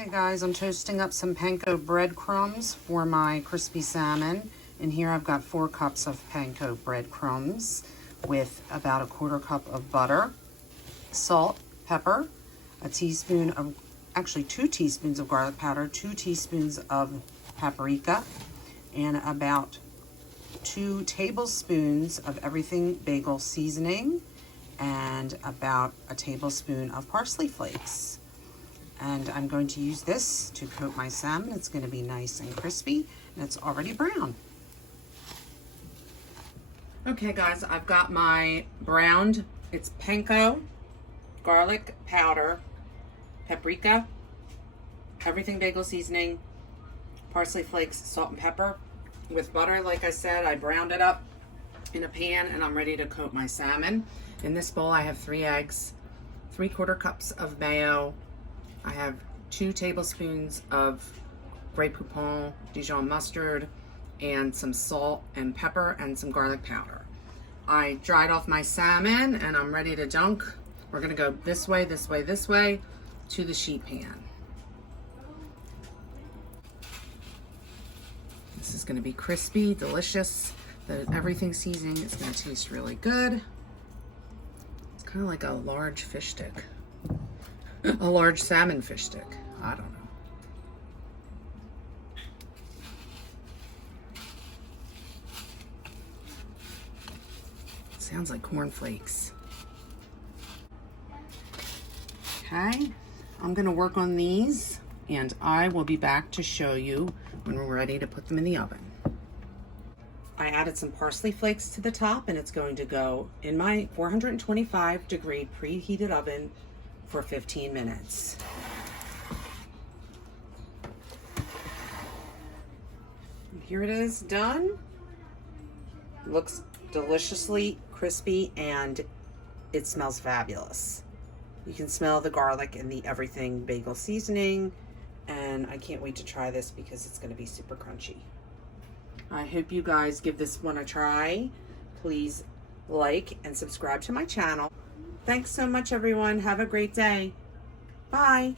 Okay guys, I'm toasting up some Panko breadcrumbs for my crispy salmon. And here I've got 4 cups of Panko breadcrumbs with about a 1/4 cup of butter, salt, pepper, a teaspoon of, actually 2 teaspoons of garlic powder, 2 teaspoons of paprika, and about 2 tablespoons of everything bagel seasoning, and about a tablespoon of parsley flakes. And I'm going to use this to coat my salmon. It's going to be nice and crispy, and it's already brown. Okay guys, I've got my browned, it's Panko, garlic powder, paprika, everything bagel seasoning, parsley flakes, salt and pepper. With butter, like I said, I browned it up in a pan, and I'm ready to coat my salmon. In this bowl I have 3 eggs, 3/4 cups of mayo, I have 2 tablespoons of Grey Poupon Dijon mustard, and some salt and pepper and some garlic powder. I dried off my salmon and I'm ready to dunk. We're gonna go this way, this way, this way to the sheet pan. This is gonna be crispy, delicious. Everything seasoning is gonna taste really good. It's kind of like a large fish stick. A large salmon fish stick. I don't know. It sounds like cornflakes. Okay, I'm gonna work on these, and I will be back to show you when we're ready to put them in the oven. I added some parsley flakes to the top, and it's going to go in my 425-degree preheated oven for 15 minutes. And here it is done. Looks deliciously crispy and it smells fabulous. You can smell the garlic and the everything bagel seasoning, and I can't wait to try this because it's going to be super crunchy. I hope you guys give this one a try. Please like and subscribe to my channel. Thanks so much, everyone. Have a great day. Bye.